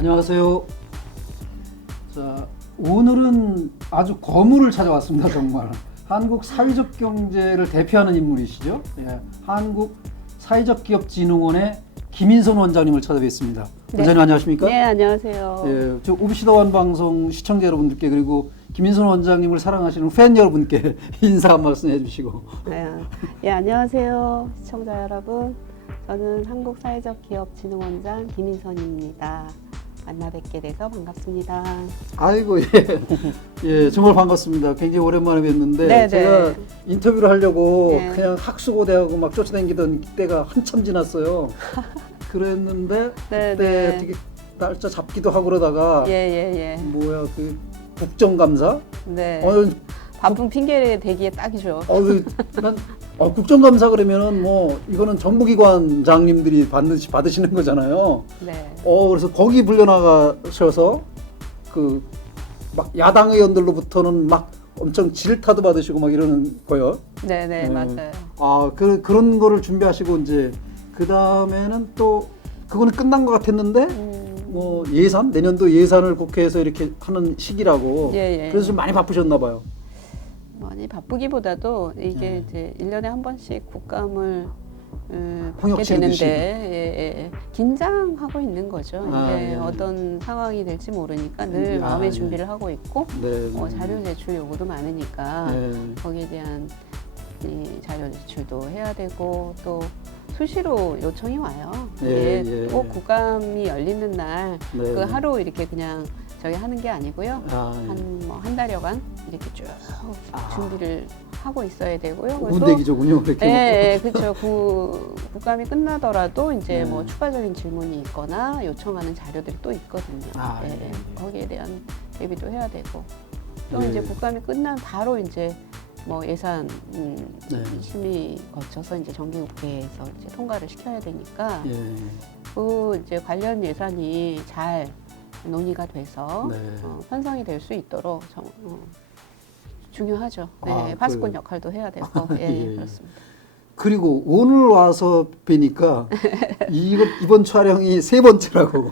안녕하세요. 자, 오늘은 아주 거물을 찾아왔습니다. 정말 한국 사회적 경제를 대표하는 인물이시죠. 예, 한국 사회적기업진흥원의 김인선 원장님을 찾아뵙습니다. 네. 원장님 안녕하십니까? 네, 안녕하세요. 예, 저 오비시더원 방송 시청자 여러분들께 그리고 김인선 원장님을 사랑하시는 팬 여러분께 인사 한 말씀 해주시고. 예, 안녕하세요. 시청자 여러분. 저는 한국사회적기업진흥원장 김인선입니다. 만나 뵙게 돼서 반갑습니다. 아이고 예, 예 정말 반갑습니다. 굉장히 오랜만에 뵀는데 네, 제가 네. 인터뷰를 하려고 네. 그냥 학수고대하고 막 쫓아다니던 때가 한참 지났어요. 그랬는데 네, 그때 네. 되게 날짜 잡기도 하고 그러다가 예. 뭐야 그 국정감사? 네. 어, 바쁜 핑계 대기에 딱이죠. 난 국정감사 그러면은 뭐 이거는 정부기관장님들이 반드시 받으시는 거잖아요. 네. 그래서 거기 불려나가셔서 그 막 야당 의원들로부터는 막 엄청 질타도 받으시고 막 이러는 거요. 네, 맞아요. 그런 거를 준비하시고 이제 그 다음에는 또 그거는 끝난 것 같았는데 뭐 내년도 예산을 국회에서 이렇게 하는 시기라고. 예. 그래서 좀 많이 바쁘셨나 봐요. 많이 바쁘기보다도 이게 이제 1년에 한 번씩 국감을 받게 통역 치르듯이. 되는데 긴장하고 있는 거죠. 이제 예. 어떤 상황이 될지 모르니까 늘 마음의 예. 준비를 하고 있고 네. 자료 제출 요구도 많으니까 네. 거기에 대한 이 자료 제출도 해야 되고 또 수시로 요청이 와요. 예, 이게 예. 꼭 국감이 열리는 날 네. 그 하루 이렇게 그냥 저기 하는 게 아니고요. 한 달여간 이렇게 쭉 준비를 하고 있어야 되고요. 군대기조군요. 그렇게. 네, 그렇죠. 국감이 끝나더라도 이제 네. 뭐 추가적인 질문이 있거나 요청하는 자료들이 또 있거든요. 예. 거기에 대한 대비도 해야 되고 또 네. 이제 국감이 끝난 바로 이제 뭐 예산 네. 심의 거쳐서 이제 정기국회에서 이제 통과를 시켜야 되니까 예. 그 이제 관련 예산이 잘 논의가 돼서 네. 편성이 될 수 있도록 중요하죠. 네, 파수꾼 역할도 해야 되고 예. 그렇습니다. 그리고 오늘 와서 뵈니까 이번 촬영이 세 번째라고.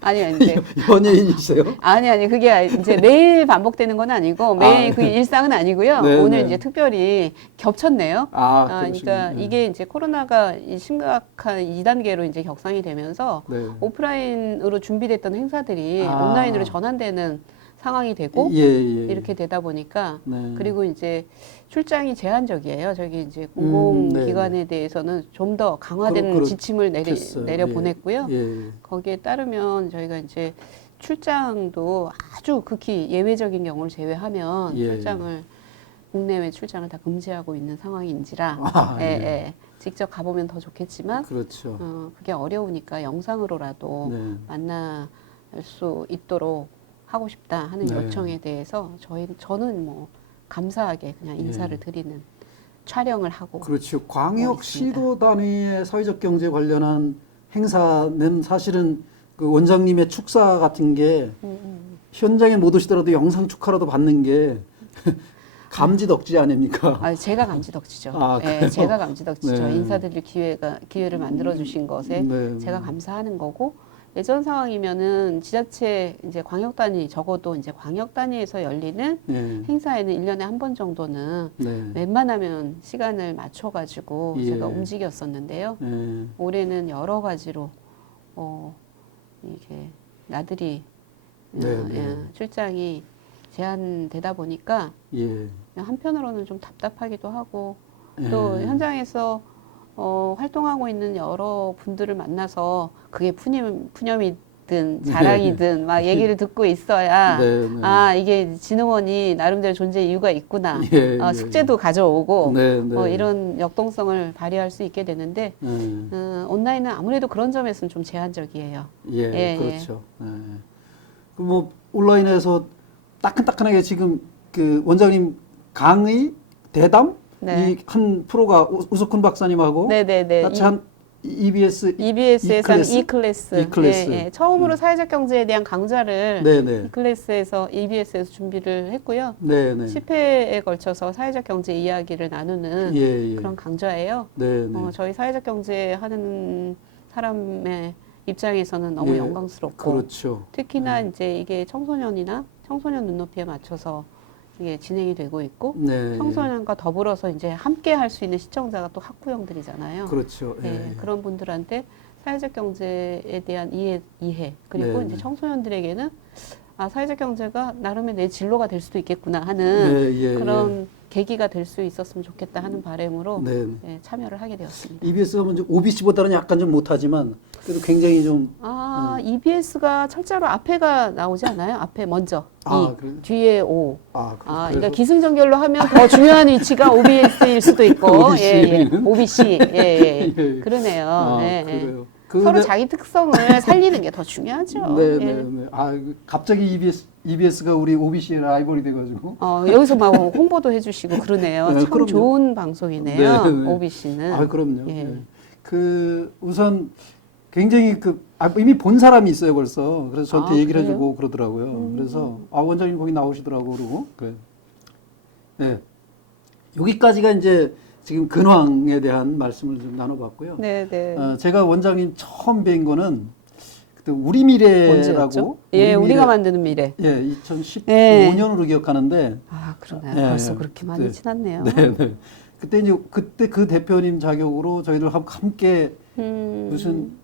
아니 이제 연예인이세요? 아니 그게 이제 매일 반복되는 건 아니고 매일 네. 그 일상은 아니고요. 네, 오늘 네. 이제 특별히 겹쳤네요. 그러니까 네. 이게 이제 코로나가 심각한 2단계로 이제 격상이 되면서 네. 오프라인으로 준비됐던 행사들이 온라인으로 전환되는 상황이 되고 예. 이렇게 되다 보니까 네. 그리고 이제 출장이 제한적이에요. 저기 이제 공공기관에 네. 대해서는 좀 더 강화된 지침을 내려 보냈고요. 예. 거기에 따르면 저희가 이제 출장도 아주 극히 예외적인 경우를 제외하면 예. 출장을 국내외 출장을 다 금지하고 있는 상황인지라 직접 가보면 더 좋겠지만 그렇죠. 그게 어려우니까 영상으로라도 네. 만날 수 있도록 하고 싶다 하는 네. 요청에 대해서 저는 뭐 감사하게 그냥 인사를 드리는 촬영을 하고 그렇죠. 광역 있습니다. 시도 단위의 사회적 경제 관련한 행사는 사실은 그 원장님의 축사 같은 게 현장에 못 오시더라도 영상 축하라도 받는 게 감지덕지 아닙니까? 제가 감지덕지죠. 그래요? 제가 감지덕지죠. 네. 인사드릴 기회를 만들어 주신 것에 네. 제가 감사하는 거고 예전 상황이면은 지자체 이제 광역 단위 적어도 이제 광역 단위에서 열리는 네. 행사에는 1년에 한 번 정도는 네. 웬만하면 시간을 맞춰 가지고 예. 제가 움직였었는데요. 네. 올해는 여러 가지로 이게 나들이 출장이 제한되다 보니까 예. 한편으로는 좀 답답하기도 하고 예. 또 현장에서 활동하고 있는 여러 분들을 만나서 그게 푸념이든 자랑이든 막 얘기를 듣고 있어야 이게 진흥원이 나름대로 존재 이유가 있구나. 숙제도 가져오고 이런 역동성을 발휘할 수 있게 되는데 온라인은 아무래도 그런 점에서는 좀 제한적이에요. 그렇죠. 뭐 온라인에서 따끈따끈하게 지금 그 원장님 강의 대담 이 한 프로가 우석훈 박사님하고 같이 한 EBS에서 한 E-클래스. 처음으로 네. 사회적 경제에 대한 강좌를 네네. E-클래스에서 EBS에서 준비를 했고요. 네네. 10회에 걸쳐서 사회적 경제 이야기를 나누는 그런 강좌예요. 네네. 저희 사회적 경제 하는 사람의 입장에서는 너무 예, 영광스럽고 그렇죠. 특히나 이제 이게 청소년이나 청소년 눈높이에 맞춰서 이게 진행이 되고 있고 네, 청소년과 더불어서 이제 함께 할 수 있는 시청자가 또 학부형들이잖아요. 그렇죠. 예, 그런 분들한테 사회적 경제에 대한 이해 그리고 네, 이제 네. 청소년들에게는 아, 사회적 경제가 나름의 내 진로가 될 수도 있겠구나 하는 그런 계기가 될 수 있었으면 좋겠다 하는 바람으로 네. 예, 참여를 하게 되었습니다. EBS가 먼저 OBC보다는 약간 좀 못하지만 그래도 굉장히 좀 EBS가 철자로 앞에가 나오지 않아요? 앞에 먼저 그래요? 뒤에 O. 그래서 그러니까 기승전결로 하면 더 중요한 위치가 OBS일 수도 있고, OBC. OBC, 예. 그러네요. 예, 예. 그래요. 서로 자기 특성을 살리는 게 더 중요하죠. 네, 예. 네, 네. 갑자기 EBS가 우리 OBC의 라이벌이 돼가지고. 여기서 막 홍보도 해주시고 그러네요. 네, 참 그럼요. 좋은 방송이네요. 네, 네. OBC는. 그럼요. 예. 네. 우선 굉장히 이미 본 사람이 있어요, 벌써. 그래서 저한테 얘기를 그래요? 해주고 그러더라고요. 그래서, 원장님 거기 나오시더라고, 그러고. 네. 여기까지가 이제 지금 근황에 대한 말씀을 좀 나눠봤고요. 네, 네. 제가 원장님 처음 뵌 거는 그때 우리 미래라고. 예, 우리가 만드는 미래. 예, 2015년으로 기억하는데. 그러네요. 예, 벌써 그렇게 많이 지났네요. 네, 네. 그때 그 대표님 자격으로 저희들 함께 무슨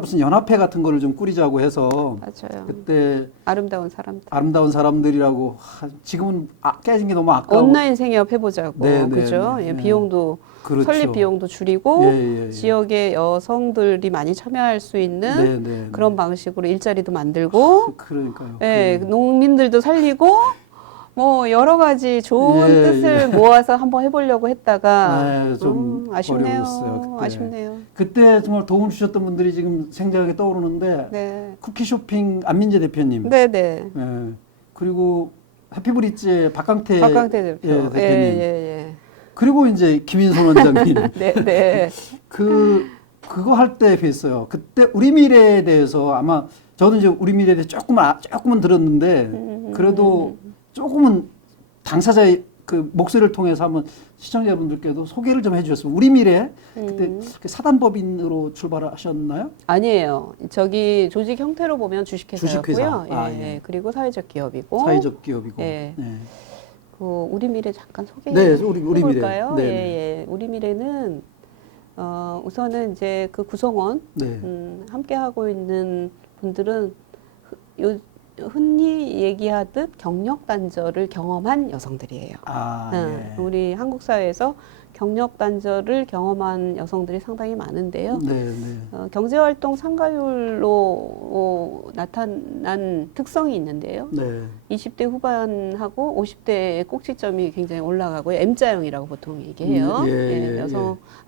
무슨 연합회 같은 거를 좀 꾸리자고 해서 맞아요. 그때 아름다운 사람들. 아름다운 사람들이라고 지금은 깨진 게 너무 아까워. 온라인 생협 해보자고. 네, 그죠? 네, 예, 네. 비용도 그렇죠. 설립 비용도 줄이고 예. 지역의 여성들이 많이 참여할 수 있는 네, 네, 그런 방식으로 일자리도 만들고 그러니까요. 예, 농민들도 살리고 뭐 여러 가지 좋은 예, 뜻을 모아서 한번 해보려고 했다가 좀 아쉽네요. 어려웠어요, 그때. 아쉽네요. 그때 정말 도움을 주셨던 분들이 지금 생생하게 떠오르는데 네. 쿠키쇼핑 안민재 대표님. 네네. 예. 그리고 해피브리츠의 박강태 대표. 대표님. 예. 그리고 이제 김인선 원장님. 네. 그거 할 때 뵀어요. 그때 우리 미래에 대해서 아마 저도 이제 우리 미래에 대해서 조금은 들었는데 그래도 조금은 당사자의 그 목소리를 통해서 한번 시청자분들께도 소개를 좀 해주셨어요. 우리 미래 그때 그 사단법인으로 출발하셨나요? 아니에요. 저기 조직 형태로 보면 주식회사였고요. 주식회사. 예. 그리고 사회적 기업이고. 사회적 기업이고. 예. 네. 우리 미래 잠깐 네, 우리 미래. 해볼까요? 네. 예. 우리 미래는 우선은 이제 그 구성원 네. 함께 하고 있는 분들은 흔히 얘기하듯 경력 단절을 경험한 여성들이에요. 예. 우리 한국 사회에서 경력 단절을 경험한 여성들이 상당히 많은데요. 네. 경제활동 상가율로 나타난 특성이 있는데요. 네. 20대 후반하고 50대의 꼭지점이 굉장히 올라가고요. M자형이라고 보통 얘기해요.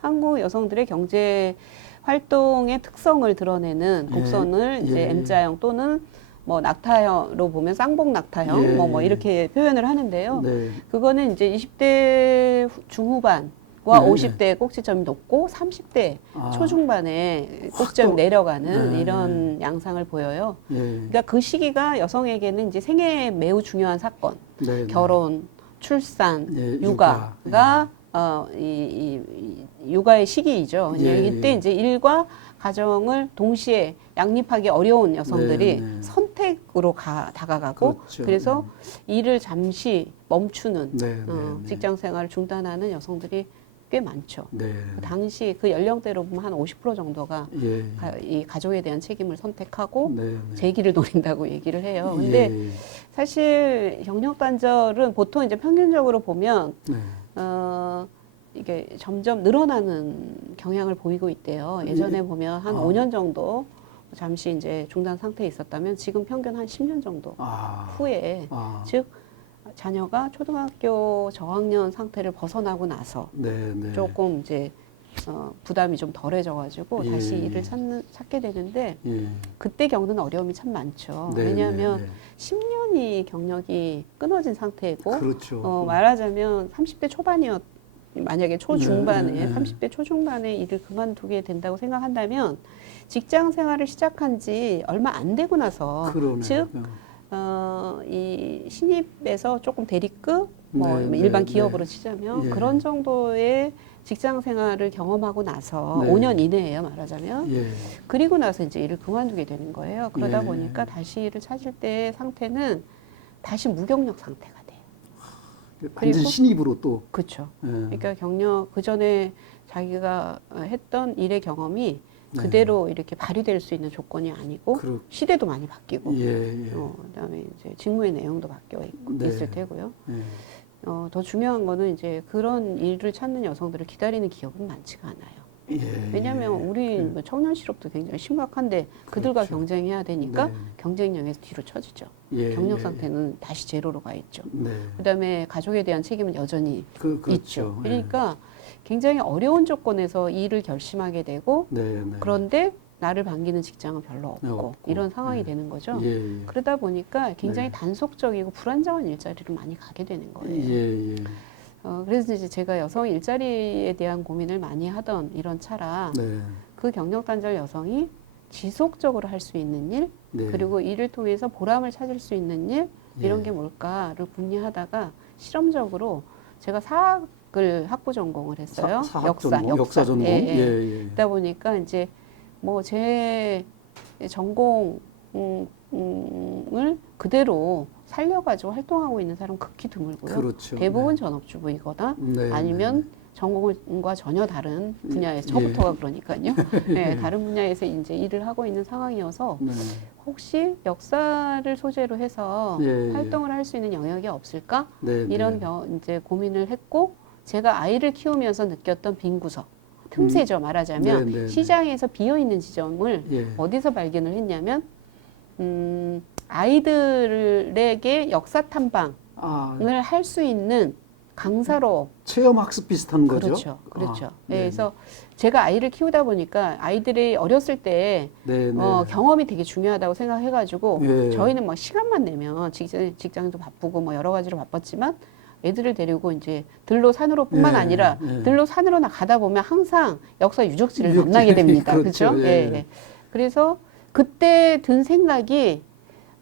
한국 여성들의 경제 활동의 특성을 드러내는 곡선을 이제 M자형 또는 뭐 낙타형으로 보면 쌍봉 낙타형 뭐 이렇게 표현을 하는데요. 네. 그거는 이제 20대 중후반과 50대의 꼭지점이 높고 30대 초중반에 꼭지점이 내려가는 이런 양상을 보여요. 그러니까 그 시기가 여성에게는 이제 생애에 매우 중요한 사건, 결혼, 출산, 육아가 육아의 시기이죠. 이때 이제 일과 가정을 동시에 양립하기 어려운 여성들이 선택으로 다가가고 그렇죠. 그래서 일을 잠시 멈추는 직장 생활을 중단하는 여성들이 꽤 많죠. 그 당시 그 연령대로 보면 한 50% 정도가 이 가족에 대한 책임을 선택하고 제 길을 노린다고 얘기를 해요. 근데 사실 경력 단절은 보통 이제 평균적으로 보면 이게 점점 늘어나는 경향을 보이고 있대요. 예전에 보면 한 5년 정도 잠시 이제 중단 상태에 있었다면 지금 평균 한 10년 정도 후에 즉 자녀가 초등학교 저학년 상태를 벗어나고 나서 조금 이제 부담이 좀 덜해져가지고 다시 일을 찾게 되는데 그때 겪는 어려움이 참 많죠. 왜냐하면 10년이 경력이 끊어진 상태이고 그렇죠. 말하자면 30대 초반이었 만약에 초중반에 30대 초중반에 일을 그만두게 된다고 생각한다면 직장 생활을 시작한 지 얼마 안 되고 나서 즉 이 신입에서 조금 대리급 일반 기업으로 치자면 그런 정도의 직장 생활을 경험하고 나서 네. 5년 이내예요, 말하자면. 예. 그리고 나서 이제 일을 그만두게 되는 거예요. 그러다 예. 보니까 다시 일을 찾을 때 상태는 다시 무경력 상태가 돼요. 완전 그리고- 신입으로 또. 그렇죠. 예. 그러니까 경력 그 전에 자기가 했던 일의 경험이 네. 그대로 이렇게 발휘될 수 있는 조건이 아니고 그렇- 시대도 많이 바뀌고 예, 예. 그다음에 이제 직무의 내용도 바뀌어 네. 있을 테고요. 예. 더 중요한 거는 이제 그런 일을 찾는 여성들을 기다리는 기업은 많지가 않아요. 예. 왜냐하면 우리 예. 뭐 청년 실업도 굉장히 심각한데 그들과 그렇죠. 경쟁해야 되니까 네. 경쟁력에서 뒤로 쳐지죠. 예, 경력 예. 상태는 다시 제로로 가 있죠. 네. 그다음에 가족에 대한 책임은 여전히 그렇죠. 있죠. 예. 그러니까 굉장히 어려운 조건에서 일을 결심하게 되고 네, 네. 그런데 나를 반기는 직장은 별로 없고, 없고. 이런 상황이 예. 되는 거죠. 예, 예. 그러다 보니까 굉장히 네. 단속적이고 불안정한 일자리를 많이 가게 되는 거예요. 예, 예. 그래서 이제 제가 여성 일자리에 대한 고민을 많이 하던 이런 차라 네. 그 경력 단절 여성이 지속적으로 할 수 있는 일 네. 그리고 이를 통해서 보람을 찾을 수 있는 일 이런 예. 게 뭘까를 궁리하다가 실험적으로 제가 사학을 학부 전공을 했어요. 사학 전공, 역사 전공. 예, 예. 예, 예. 그러다 보니까 이제 뭐 제 전공을 그대로 살려가지고 활동하고 있는 사람 극히 드물고요. 그렇죠. 대부분 전업주부이거나 네, 아니면 전공과 전혀 다른 분야에서 예. 저부터가 그러니까요. 네, 다른 분야에서 이제 일을 하고 있는 상황이어서 네. 혹시 역사를 소재로 해서 예, 예. 활동을 할 수 있는 영역이 없을까? 네, 이런 이제 고민을 했고 제가 아이를 키우면서 느꼈던 빈 구석, 틈새죠 말하자면 네, 네, 네. 시장에서 비어 있는 지점을 예. 어디서 발견을 했냐면 아이들에게 역사 탐방을 아, 할 수 있는 강사로 체험 학습 비슷한 거죠? 그렇죠, 그렇죠. 아, 네, 그래서 제가 아이를 키우다 보니까 아이들이 어렸을 때 네, 네. 경험이 되게 중요하다고 생각해가지고 예. 저희는 뭐 시간만 내면 직장도 바쁘고 뭐 여러 가지로 바빴지만 애들을 데리고 이제 들로 산으로뿐만 예, 아니라 예. 들로 산으로 가다 보면 항상 역사 유적지를 유적지, 만나게 됩니다. 그렇죠. 그렇죠? 예. 예. 그래서 그때 든 생각이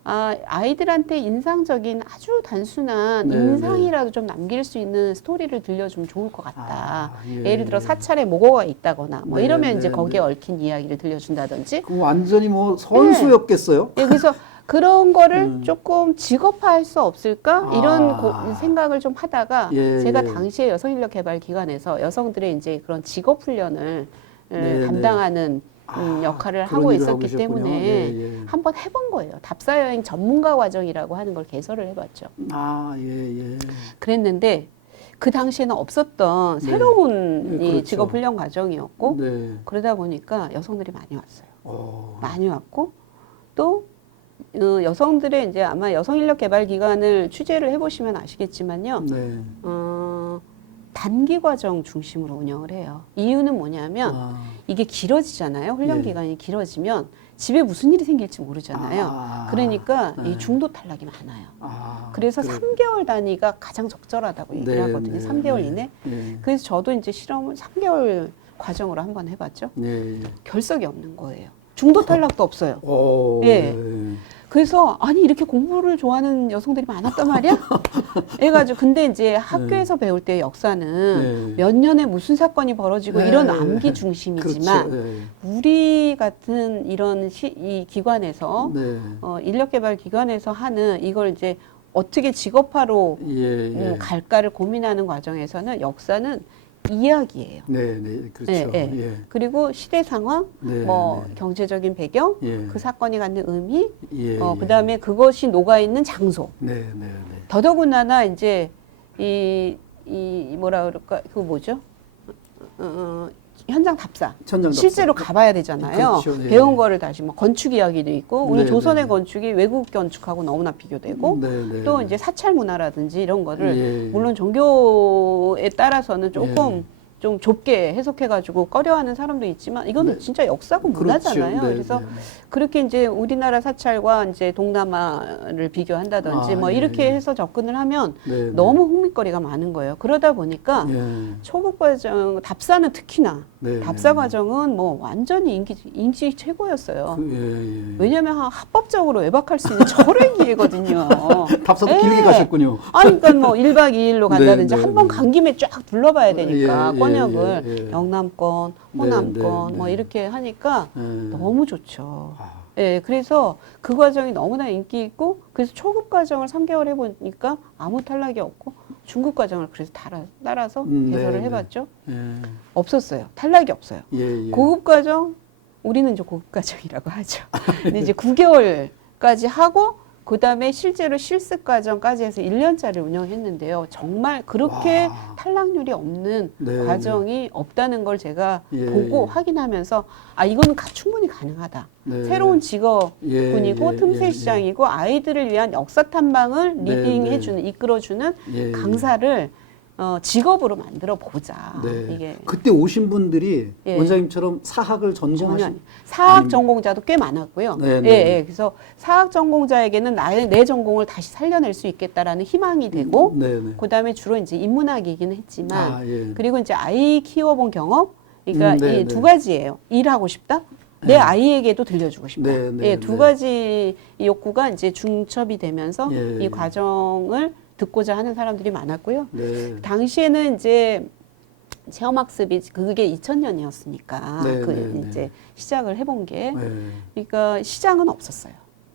아이들한테 인상적인 아주 단순한 네, 인상이라도 좀 남길 수 있는 스토리를 들려주면 좋을 것 같다. 예. 예를 들어 사찰에 모고가 있다거나 뭐 네, 이러면 네, 이제 거기에 네. 얽힌 이야기를 들려준다든지 그럼 완전히 뭐 선수였겠어요? 예, 그래서 그런 거를 음. 조금 직업화할 수 없을까 이런 생각을 좀 하다가 예, 제가 예. 당시에 여성인력개발기관에서 여성들의 이제 그런 직업 훈련을 네, 담당하는 역할을 그런 하고 일을 있었기 하셨군요. 때문에 예, 예. 한번 해본 거예요. 답사여행 전문가 과정이라고 하는 걸 개설을 해봤죠. 아, 예, 예. 그랬는데 그 당시에는 없었던 네. 새로운 네, 이 그렇죠. 직업 훈련 과정이었고 네. 그러다 보니까 여성들이 많이 왔어요. 많이 어. 왔고 또 여성들의 이제 아마 여성인력개발기관을 취재를 해보시면 아시겠지만요. 네. 단기 과정 중심으로 운영을 해요. 이유는 뭐냐면 이게 길어지잖아요. 훈련 예. 기간이 길어지면 집에 무슨 일이 생길지 모르잖아요. 그러니까 네. 이 중도 탈락이 많아요. 그래서 그래. 3개월 단위가 가장 적절하다고 얘기를 네, 하거든요. 네, 3개월 네. 이내. 예. 그래서 저도 이제 실험을 3개월 과정으로 한번 해봤죠. 예, 예. 결석이 없는 거예요. 중도 탈락도 없어요. 오, 예. 네. 그래서 아니 이렇게 공부를 좋아하는 여성들이 많았단 말이야. 해가지고 근데 이제 학교에서 배울 때 역사는 네. 몇 년에 무슨 사건이 벌어지고 네. 이런 암기 중심이지만 그렇죠. 예. 우리 같은 이런 이 기관에서 네. 인력개발 기관에서 하는 이걸 이제 어떻게 직업화로 예, 예. 갈까를 고민하는 과정에서는 역사는 이야기예요. 네, 네, 그렇죠. 네, 네. 예. 그리고 시대 상황, 네, 뭐 네. 경제적인 배경, 예. 그 사건이 갖는 의미, 예, 그다음에 그것이 녹아 있는 장소. 네, 네, 네. 더더군다나 이제 이 뭐라 그럴까 그 뭐죠? 현장 답사. 천장 실제로 가봐야 되잖아요. 그렇죠, 예. 배운 거를 다시 뭐 건축 이야기도 있고 우리 네, 조선의 네. 건축이 외국 건축하고 너무나 비교되고 네, 네, 또 네. 이제 사찰 문화라든지 이런 거를 예. 물론 종교에 따라서는 조금 좀 좁게 해석해가지고 꺼려하는 사람도 있지만 이거는 네. 진짜 역사고 문화잖아요. 그렇죠. 네, 그래서 네, 네. 그렇게 이제 우리나라 사찰과 이제 동남아를 비교한다든지 뭐 예, 이렇게 예. 해서 접근을 하면 네, 너무 흥미거리가 많은 거예요. 그러다 보니까 네. 예. 초급 과정, 답사는 특히나 네, 답사 네. 과정은 뭐 완전히 인기 최고였어요. 예, 예. 왜냐하면 합법적으로 외박할 수 있는 절호의 기회거든요. 답사도 예. 길게 가셨군요. 아니, 그러니까 뭐 1박 2일로 간다든지 네, 네, 한 번 네. 간 김에 쫙 둘러봐야 되니까 예, 예. 번역을 예, 예. 영남권, 호남권 네, 네, 뭐 네. 이렇게 하니까 예. 너무 좋죠. 아, 예, 그래서 그 과정이 너무나 인기 있고, 그래서 초급 과정을 3개월 해보니까 아무 탈락이 없고, 중급 과정을 그래서 따라서 개설을 네, 해봤죠. 네. 없었어요. 탈락이 없어요. 예, 예. 고급 과정, 우리는 이제 고급 과정이라고 하죠. 근데 이제 9개월까지 하고, 그 다음에 실제로 실습 과정까지 해서 1년짜리 운영했는데요. 정말 그렇게 와. 탈락률이 없는 네, 과정이 없다는 걸 제가 예, 보고 예. 확인하면서, 아, 이건 충분히 가능하다. 네. 새로운 직업군이고 예, 틈새 예, 시장이고 아이들을 위한 역사 탐방을 네, 리딩해주는, 이끌어주는 예, 강사를 직업으로 만들어 보자. 네. 이게 그때 오신 분들이 예. 원장님처럼 사학을 전혀 전공하신 아니에요. 사학 아닙니다. 전공자도 꽤 많았고요. 네, 네. 예, 예. 그래서 사학 전공자에게는 내 전공을 다시 살려낼 수 있겠다라는 희망이 되고, 네, 네. 그다음에 주로 이제 인문학이긴 했지만, 아, 예. 그리고 이제 아이 키워본 경험, 그러니까 네, 이 두 네. 가지예요. 일하고 싶다. 내 아이에게도 들려주고 싶다. 네, 네, 예, 두 네. 가지 욕구가 이제 중첩이 되면서 예. 이 과정을 듣고자 하는 사람들이 많았고요. 네. 당시에는 이제 체험학습이 그게 2000년이었으니까 네, 그 네, 네. 이제 시작을 해본 게, 네. 그러니까 시장은 없었어요.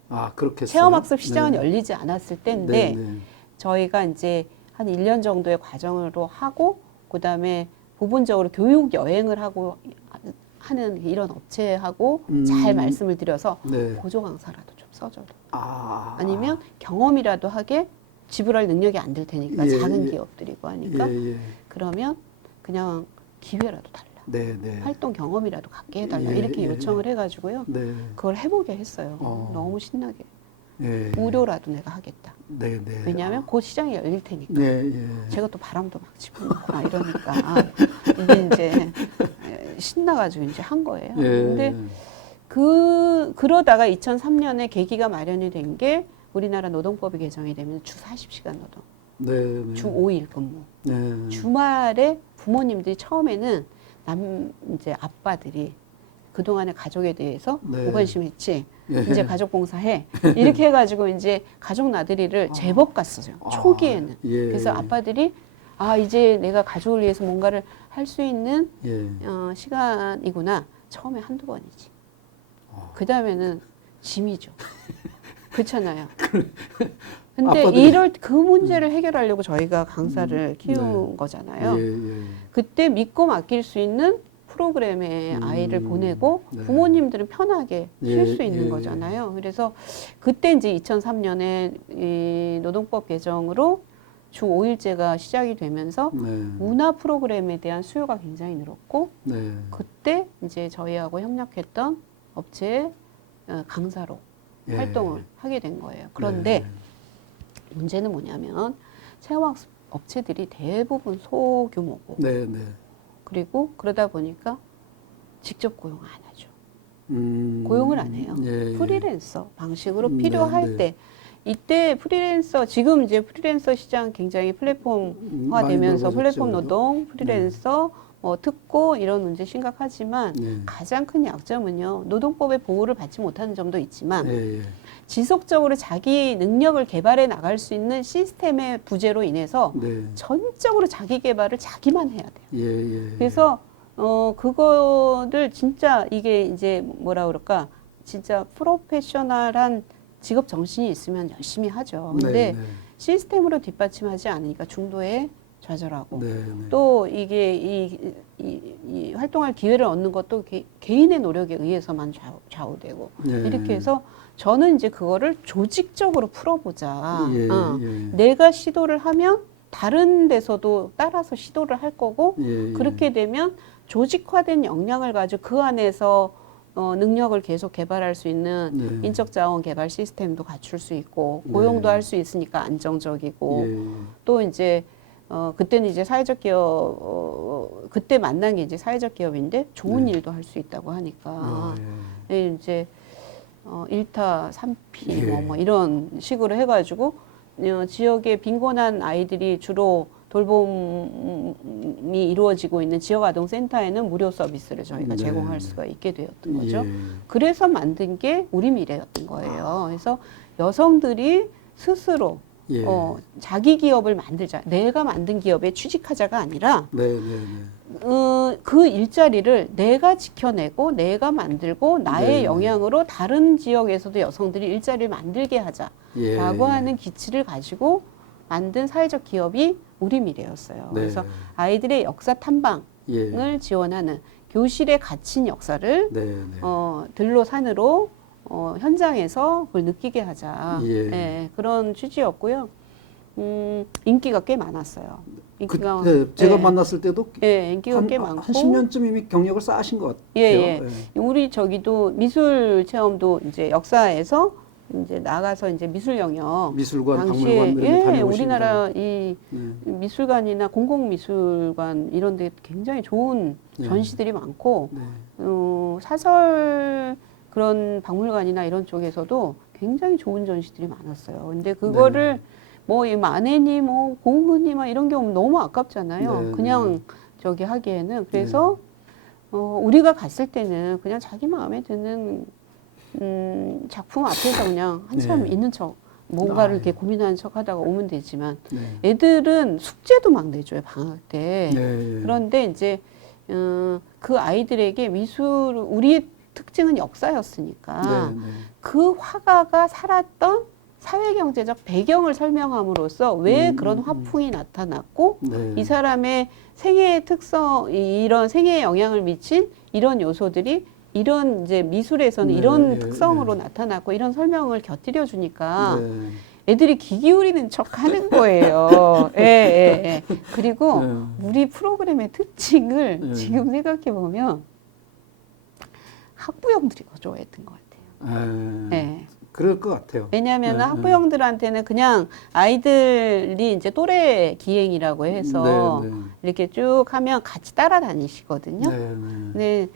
아, 그렇겠어요. 체험학습 시장은 네. 열리지 않았을 때인데, 네, 네. 저희가 이제 한 1년 정도의 과정으로 하고, 그다음에 부분적으로 교육 여행을 하고 하는 이런 업체하고 잘 말씀을 드려서 네. 보조 강사라도 좀 써줘도, 아. 아니면 경험이라도 하게 지불할 능력이 안 될 테니까, 예, 작은 예. 기업들이고 하니까, 예, 예. 그러면 그냥 기회라도 달라. 네, 네. 활동 경험이라도 갖게 해달라. 예, 이렇게 예, 요청을 해가지고요. 네. 그걸 해보게 했어요. 어. 너무 신나게. 예. 무료라도 내가 하겠다. 네, 네. 왜냐하면 곧 시장이 열릴 테니까. 네, 예. 제가 또 바람도 막 집어넣고 막 이러니까 이게 이제 신나가지고 이제 한 거예요. 예. 근데 그러다가 2003년에 계기가 마련이 된 게, 우리나라 노동법이 개정이 되면 주 40시간 노동, 네, 네. 주 5일 근무. 네. 주말에 부모님들이 처음에는 이제 아빠들이 그동안의 가족에 대해서 네. 무관심했지, 예. 이제 가족 봉사해. 이렇게 해가지고 이제 가족 나들이를 제법 갔었어요. 아, 초기에는. 예. 그래서 아빠들이, 아, 이제 내가 가족을 위해서 뭔가를 할 수 있는 예. 시간이구나. 처음에 한두 번이지. 아. 그 다음에는 짐이죠. 그렇잖아요. 근데 아빠들이- 이럴 그 문제를 해결하려고 저희가 강사를 키운 네. 거잖아요. 예, 예. 그때 믿고 맡길 수 있는 프로그램에 아이를 보내고 네. 부모님들은 편하게 쉴 수 예, 있는 예. 거잖아요. 그래서 그때 이제 2003년에 이 노동법 개정으로 주 5일제가 시작이 되면서 네. 문화 프로그램에 대한 수요가 굉장히 늘었고, 네. 그때 이제 저희하고 협력했던 업체의 강사로 예. 활동을 하게 된 거예요. 그런데 네. 문제는 뭐냐면, 체험학습 업체들이 대부분 소규모고, 네, 네. 그리고 그러다 보니까 직접 고용 안 하죠. 고용을 안 해요. 예, 예. 프리랜서 방식으로 네, 필요할 네. 때, 이때 프리랜서, 지금 이제 프리랜서 시장 굉장히 플랫폼화 되면서 많이 플랫폼 넓어졌죠. 노동, 프리랜서, 뭐 특고 이런 문제 심각하지만, 네. 가장 큰 약점은요, 노동법의 보호를 받지 못하는 점도 있지만, 예, 예. 지속적으로 자기 능력을 개발해 나갈 수 있는 시스템의 부재로 인해서 네. 전적으로 자기 개발을 자기만 해야 돼요. 예, 예. 그래서 그거를 진짜, 이게 이제 뭐라 그럴까, 진짜 프로페셔널한 직업 정신이 있으면 열심히 하죠. 근데 네, 네. 시스템으로 뒷받침하지 않으니까 중도에 좌절하고, 네, 네. 또 이게 이 활동할 기회를 얻는 것도 개인의 노력에 의해서만 좌우되고, 예. 이렇게 해서 저는 이제 그거를 조직적으로 풀어보자. 예, 예. 내가 시도를 하면 다른 데서도 따라서 시도를 할 거고, 예, 예. 그렇게 되면 조직화된 역량을 가지고 그 안에서 능력을 계속 개발할 수 있는 네. 인적자원 개발 시스템도 갖출 수 있고, 고용도 네. 할 수 있으니까 안정적이고, 예. 또 이제 그때는 이제 사회적 기업, 그때 만난 게 이제 사회적 기업인데 좋은 네. 일도 할 수 있다고 하니까, 아, 예. 이제 1타 3피 예. 뭐 이런 식으로 해가지고 지역의 빈곤한 아이들이 주로 돌봄이 이루어지고 있는 지역아동센터에는 무료 서비스를 저희가 네. 제공할 수가 있게 되었던 거죠. 예. 그래서 만든 게 우리 미래였던 거예요. 그래서 여성들이 스스로 예. 자기 기업을 만들자. 내가 만든 기업에 취직하자가 아니라 네, 네, 네. 그 일자리를 내가 지켜내고 내가 만들고 나의 네. 영향으로 다른 지역에서도 여성들이 일자리를 만들게 하자라고 예. 하는 기치를 가지고 만든 사회적 기업이 우리미래였어요. 네. 그래서 아이들의 역사 탐방을 예. 지원하는 교실에 갇힌 역사를 네, 네. 들로 산으로 현장에서 그걸 느끼게 하자. 예. 예, 그런 취지였고요. 인기가 꽤 많았어요. 인기가 그때 제가 예. 만났을 때도 예, 인기가 꽤 한 많고 10년쯤 이미 경력을 쌓으신 것 같아요. 예, 예. 우리 저기도 미술 체험도 이제 역사에서 이제 나가서 이제 미술 영역 미술관, 당시에 박물관 이런 데 예, 다녀오시면서. 우리나라 이 네. 미술관이나 공공미술관 이런 데 굉장히 좋은 네. 전시들이 많고 네. 사설 그런 박물관이나 이런 쪽에서도 굉장히 좋은 전시들이 많았어요. 근데 그거를 뭐 이 마네니 뭐 고흐니 막 이런 경우 너무 아깝잖아요. 네, 그냥 저기 하기에는 그래서 우리가 갔을 때는 그냥 자기 마음에 드는 작품 앞에서 그냥 한참 네. 있는 척 뭔가를 아, 이렇게 예. 고민하는 척 하다가 오면 되지만 네. 애들은 숙제도 막 내줘요 방학 때. 네. 그런데 이제 그 아이들에게 우리의 특징은 역사였으니까 네, 네. 그 화가가 살았던 사회경제적 배경을 설명함으로써 왜 그런 화풍이 나타났고 네. 이 사람의 생애의 특성, 이런 생애에 영향을 미친 이런 요소들이 이런 이제 미술에서는 네, 이런 예, 특성으로 예. 나타났고 이런 설명을 곁들여 주니까 네. 애들이 귀 기울이는 척 하는 거예요. 예, 예, 예. 그리고 네. 우리 프로그램의 특징을 네. 지금 생각해 보면 학부형들이 더 좋아했던 것 같아요. 예. 그럴 것 같아요. 왜냐하면 네, 학부형들한테는 그냥 아이들이 이제 또래 기행이라고 해서 네, 네. 이렇게 쭉 하면 같이 따라다니시거든요. 네, 네. 근데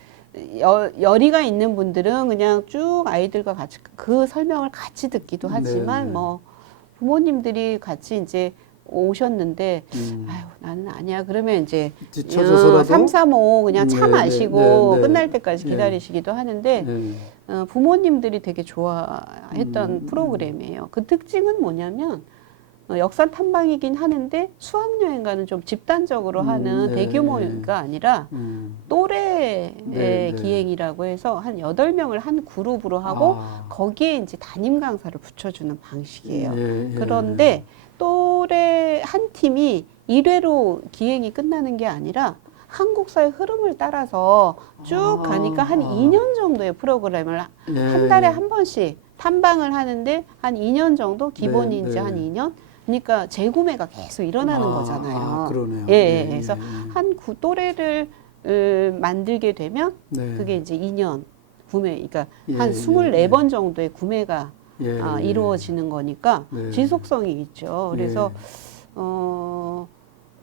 열의가 있는 분들은 그냥 쭉 아이들과 같이 그 설명을 같이 듣기도 하지만 네. 뭐 부모님들이 같이 이제 오셨는데 아유 나는 아니야 그러면 이제 뒤쳐져서라도 3, 3, 5 그냥 차 네, 마시고 네, 네. 끝날 때까지 기다리시기도 하는데 네. 부모님들이 되게 좋아했던 프로그램이에요. 그 특징은 뭐냐면 역사 탐방이긴 하는데 수학여행과는 좀 집단적으로 하는 네. 대규모가 아니라 또래 네, 네. 기행이라고 해서 한 8명을 한 그룹으로 하고 거기에 이제 담임 강사를 붙여주는 방식이에요. 예, 예. 그런데 또래 한 팀이 1회로 기행이 끝나는 게 아니라 한국사의 흐름을 따라서 쭉 가니까 한 2년 정도의 프로그램을 예. 한 달에 한 번씩 탐방을 하는데 한 2년 정도 기본이 네, 이제 네. 한 2년 그러니까 재구매가 계속 일어나는 거잖아요. 그러네요. 예, 예, 예. 그래서 예. 한 또래를 만들게 되면 네. 그게 이제 2년 구매, 그러니까 예, 한 예, 24번 정도의 구매가 예, 예. 이루어지는 거니까 네. 지속성이 있죠. 그래서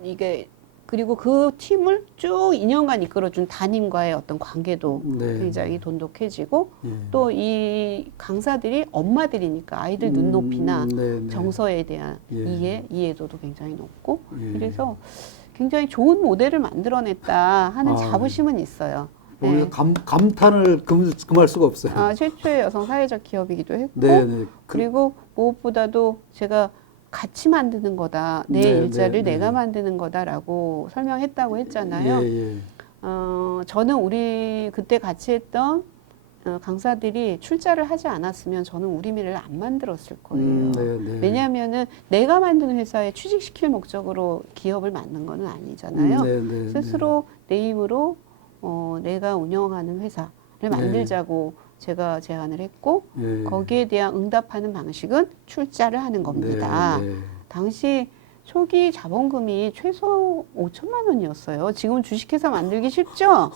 이게 그리고 그 팀을 쭉 2년간 이끌어준 담임과의 어떤 관계도 네. 굉장히 돈독해지고 예. 또 이 강사들이 엄마들이니까 아이들 눈높이나 네, 네. 정서에 대한 예. 이해도도 굉장히 높고 예. 그래서 굉장히 좋은 모델을 만들어냈다 하는 아, 자부심은 있어요. 보면 감탄을 금할 수가 없어요. 최초의 여성 사회적 기업이기도 했고 네, 네. 그리고 무엇보다도 제가 같이 만드는 거다. 내 네, 일자리를 네, 내가 네. 만드는 거다라고 설명했다고 했잖아요. 예, 예. 저는 우리 그때 같이 했던 강사들이 출자를 하지 않았으면 저는 우리 미래를 안 만들었을 거예요. 네, 네. 왜냐하면은 내가 만드는 회사에 취직시킬 목적으로 기업을 만든 거는 아니잖아요. 네, 네, 스스로 내 힘으로 내가 운영하는 회사를 만들자고 제가 제안을 했고 네. 거기에 대한 응답하는 방식은 출자를 하는 겁니다. 네, 네. 당시 초기 자본금이 최소 5천만 원이었어요. 지금 주식회사 만들기 쉽죠?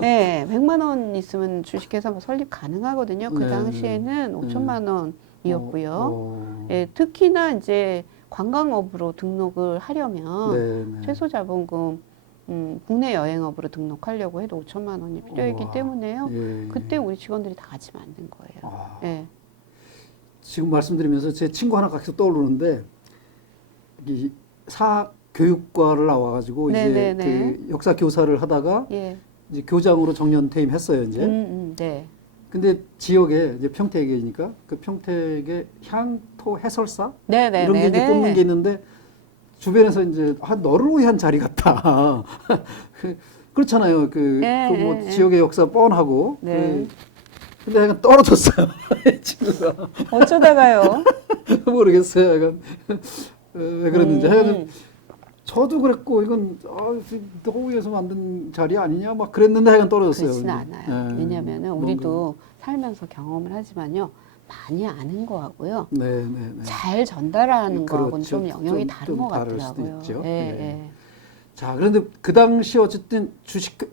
네, 100만 원 있으면 주식회사 설립 가능하거든요. 그 네, 당시에는 5천만 원이었고요. 네, 특히나 이제 관광업으로 등록을 하려면 네, 네. 최소 자본금 국내 여행업으로 등록하려고 해도 5천만 원이 필요했기 우와. 때문에요. 예, 그때 우리 직원들이 다 같이 만든 거예요. 예. 지금 말씀드리면서 제 친구 하나 계속 떠오르는데 이 사교육과를 나와가지고 이제 네네네. 그 역사 교사를 하다가 예. 이제 교장으로 정년 퇴임했어요 이제. 네. 근데 지역에 이제 평택이니까 그 평택의 향토 해설사 네네. 이런 게 이제 뽑는 게 있는데 주변에서 이제 너를 위한 자리 같다. 그렇잖아요. 뭐 지역의 역사 뻔하고. 네. 근데 약간 떨어졌어요. 친구가. 어쩌다가요? 모르겠어요. 약간 왜 그랬는지. 하여튼 저도 그랬고 이건 너 위해서 만든 자리 아니냐 막 그랬는데 하여간 떨어졌어요. 그렇지는 않아요. 왜냐하면 우리도 살면서 경험을 하지만요. 많이 아는 거하고요. 잘 전달하는 거하고는 그렇죠. 좀 영역이 다른 것 다를 같더라고요. 수도 있죠. 네. 자, 그런데 그 당시 어쨌든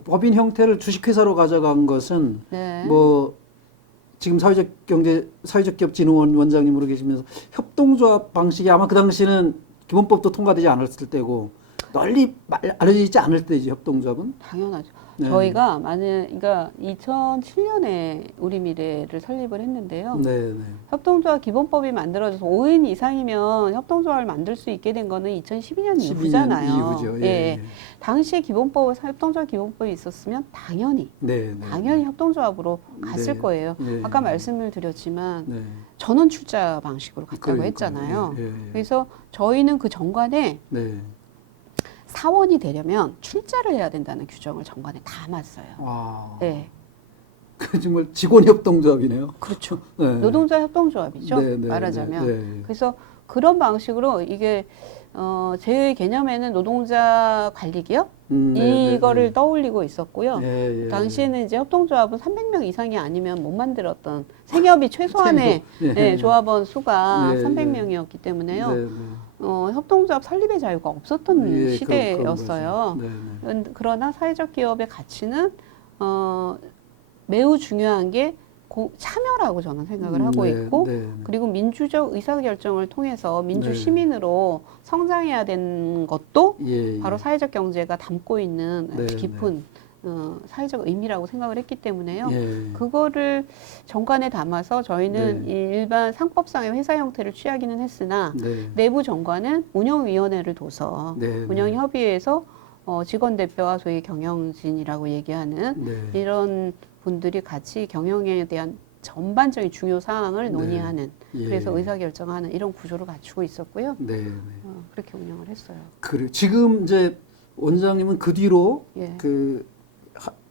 법인 형태를 주식회사로 가져간 것은 네. 뭐 지금 사회적 기업 진흥원 원장님으로 계시면서 협동조합 방식이 아마 그 당시는 기본법도 통과되지 않았을 때고 널리 알려져 있지 않을 때지 협동조합은. 당연하죠. 저희가 그러니까 2007년에 우리 미래를 설립을 했는데요. 협동조합 기본법이 만들어져서 5인 이상이면 협동조합을 만들 수 있게 된 거는 2012년 이후잖아요. 이후죠. 예. 당시에 협동조합 기본법이 있었으면 당연히 협동조합으로 갔을 거예요. 아까 말씀을 드렸지만 전원 출자 방식으로 갔다고 했잖아요. 그래서 저희는 그 정관에 사원이 되려면 출자를 해야 된다는 규정을 정관에 담았어요. 네. 그 정말 직원 협동조합이네요. 그렇죠. 노동자 협동조합이죠. 말하자면. 그래서 그런 방식으로 이게 제 개념에는 노동자 관리기업 이거를 떠올리고 있었고요. 당시에는 이제 협동조합은 300명 이상이 아니면 못 만들었던 생협이 최소한의 조합원 수가 300명이었기 때문에요. 협동조합 설립의 자유가 없었던 시대였어요. 그러나 사회적 기업의 가치는 매우 중요한 게 참여라고 저는 생각을 하고 있고 그리고 민주적 의사결정을 통해서 민주 시민으로 성장해야 되는 것도 바로 사회적 경제가 담고 있는 아주 깊은 사회적 의미라고 생각을 했기 때문에요. 그거를 정관에 담아서 저희는 일반 상법상의 회사 형태를 취하기는 했으나 내부 정관은 운영위원회를 둬서 운영협의회에서 직원 대표와 소위 경영진이라고 얘기하는 이런 분들이 같이 경영에 대한 전반적인 중요 사항을 논의하는 그래서 의사결정하는 이런 구조를 갖추고 있었고요. 그렇게 운영을 했어요. 그래 지금 이제 원장님은 그 뒤로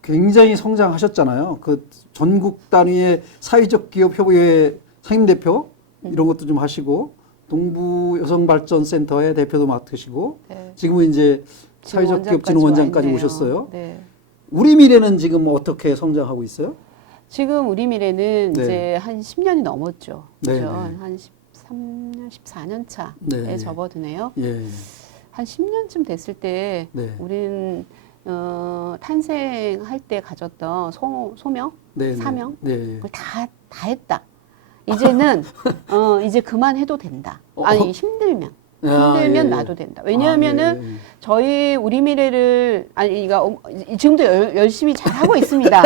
굉장히 성장하셨잖아요. 그 전국 단위의 사회적 기업 협의회 상임대표 이런 것도 좀 하시고 동부 여성발전센터의 대표도 맡으시고 지금은 이제 사회적 기업 진흥원장까지 오셨어요. 우리 미래는 지금 어떻게 성장하고 있어요? 지금 우리 미래는 이제 한 10년이 넘었죠. 그죠? 한 13년, 14년 차에 접어드네요. 한 10년쯤 됐을 때 우리는 탄생할 때 가졌던 소명, 사명 그걸 다 했다. 이제는 이제 그만해도 된다. 아니 힘들면 놔도 된다. 왜냐하면은 저희 우리 미래를 지금도 열심히 잘 하고 있습니다.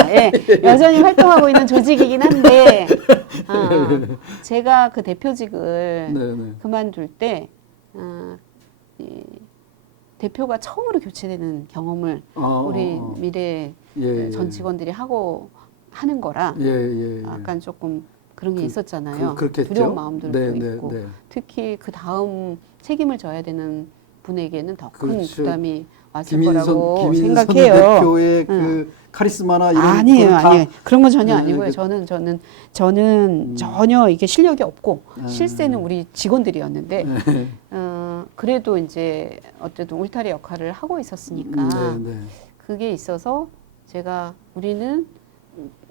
여전히 활동하고 있는 조직이긴 한데 제가 그 대표직을 그만둘 때 대표가 처음으로 교체되는 경험을 우리 미래 전 직원들이 하는 거라 약간 조금 그런 게 있었잖아요. 두려운 마음들도 있고 특히 그 다음 책임을 져야 되는 분에게는 더 큰 부담이 왔을 거라고 생각해요. 대표의 그 카리스마나 이런 아니에요. 그런 건 전혀 아니고요. 저는 전혀 이게 실력이 없고 실세는 우리 직원들이었는데 그래도 이제 어쨌든 울타리 역할을 하고 있었으니까 그게 있어서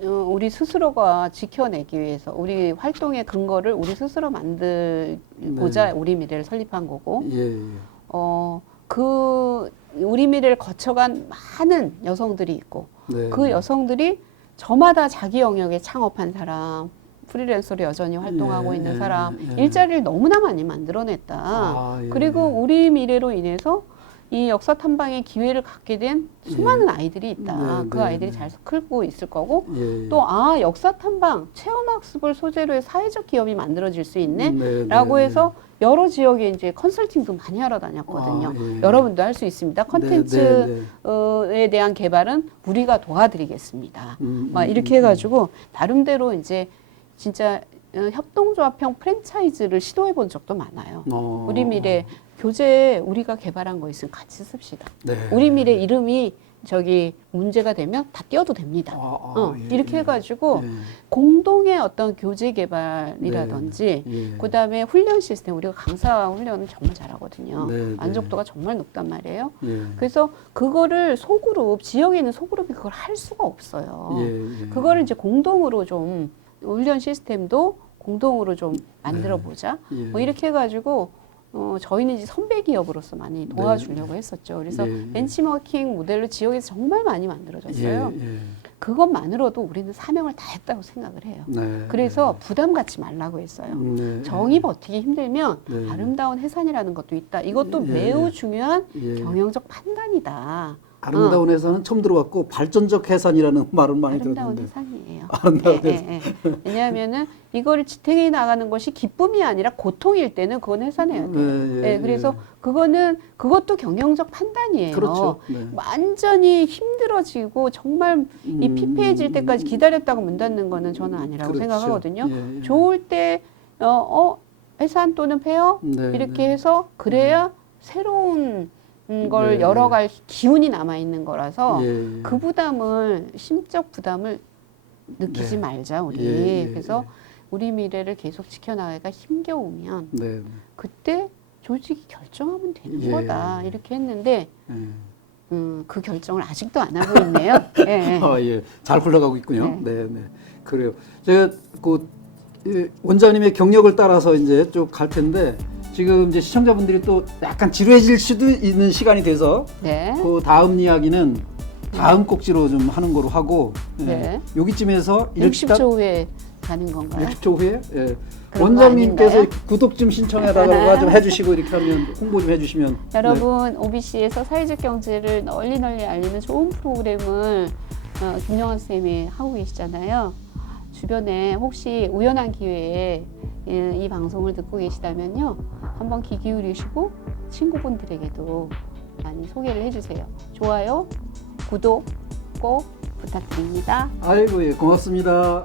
우리 스스로가 지켜내기 위해서 우리 활동의 근거를 우리 스스로 만들고자 우리 미래를 설립한 거고 그 우리 미래를 거쳐간 많은 여성들이 있고 그 여성들이 저마다 자기 영역에 창업한 사람 프리랜서로 여전히 활동하고 있는 사람 일자리를 너무나 많이 만들어냈다. 그리고 우리 미래로 인해서 이 역사 탐방의 기회를 갖게 된 수많은 아이들이 있다. 네, 그 네, 아이들이 네. 잘 크고 있을 거고 예. 또 역사 탐방, 체험학습을 소재로 해 사회적 기업이 만들어질 수 있네 네, 라고 네, 해서 여러 지역에 이제 컨설팅도 많이 하러 다녔거든요. 예. 여러분도 할 수 있습니다. 컨텐츠에 네, 네, 네. 대한 개발은 우리가 도와드리겠습니다. 막 이렇게 음. 해가지고 나름대로 이제 진짜 협동조합형 프랜차이즈를 시도해 본 적도 많아요. 우리 미래 교재 우리가 개발한 거 있으면 같이 씁시다. 네. 우리 미래 이름이 저기 문제가 되면 다 띄워도 됩니다. 예, 이렇게 해가지고 예. 공동의 어떤 교재 개발이라든지 예. 그다음에 훈련 시스템 우리가 강사 훈련을 정말 잘하거든요. 네, 만족도가 정말 높단 말이에요. 예. 그래서 그거를 소그룹 지역에 있는 소그룹이 그걸 할 수가 없어요. 예. 그거를 이제 공동으로 좀 훈련 시스템도 공동으로 좀 만들어 보자. 예. 뭐 이렇게 해가지고 저희는 이제 선배 기업으로서 많이 도와주려고 했었죠. 그래서 예. 벤치마킹 모델로 지역에서 정말 많이 만들어졌어요. 예. 그것만으로도 우리는 사명을 다했다고 생각을 해요. 네. 그래서 부담 갖지 말라고 했어요. 네. 정이 버티기 힘들면 네. 아름다운 해산이라는 것도 있다. 이것도 예. 매우 중요한 예. 경영적 판단이다. 아름다운 해산은 처음 들어봤고 발전적 해산이라는 말은 많이 아름다운 들었는데. 해산이에요. 아름다운 예. 왜냐하면은 이거를 지탱해 나가는 것이 기쁨이 아니라 고통일 때는 그건 해산해야 돼요. 예. 그래서 그것도 경영적 판단이에요. 그렇죠. 네. 완전히 힘들어지고 정말 이 피폐해질 때까지 기다렸다가 문 닫는 거는 저는 아니라고 그렇죠. 생각하거든요. 예. 좋을 때 해산 또는 폐업 네, 이렇게 네. 해서 그래야 새로운 걸 네, 열어갈 기운이 남아 있는 거라서 예. 그 부담을 심적 부담을 느끼지 네. 말자 우리. 예. 그래서 우리 미래를 계속 지켜나가기가 힘겨우면 네. 그때 조직이 결정하면 되는 예. 거다 이렇게 했는데 예. 그 결정을 아직도 안 하고 있네요. 예. 예. 잘 흘러가고 있군요. 네. 그래요. 제가 원장님의 경력을 따라서 이제 쭉 갈 텐데 지금 이제 시청자분들이 또 약간 지루해질 수도 있는 시간이 돼서 네. 그 다음 이야기는 다음 꼭지로 좀 하는 거로 하고 네. 여기쯤에서 60초 후에 가는 건가요? 60초 후에 그런 거 원장님께서 아닌가요? 구독 좀 신청해달라고 좀 해주시고 이렇게 하면 홍보 좀 해주시면 여러분 OBC에서 사회적 경제를 널리 알리는 좋은 프로그램을 김영환 쌤이 하고 계시잖아요. 주변에 혹시 우연한 기회에 이 방송을 듣고 계시다면요. 한번 귀 기울이시고 친구분들에게도 많이 소개를 해주세요. 좋아요, 구독 꼭 부탁드립니다. 아이고 예 고맙습니다.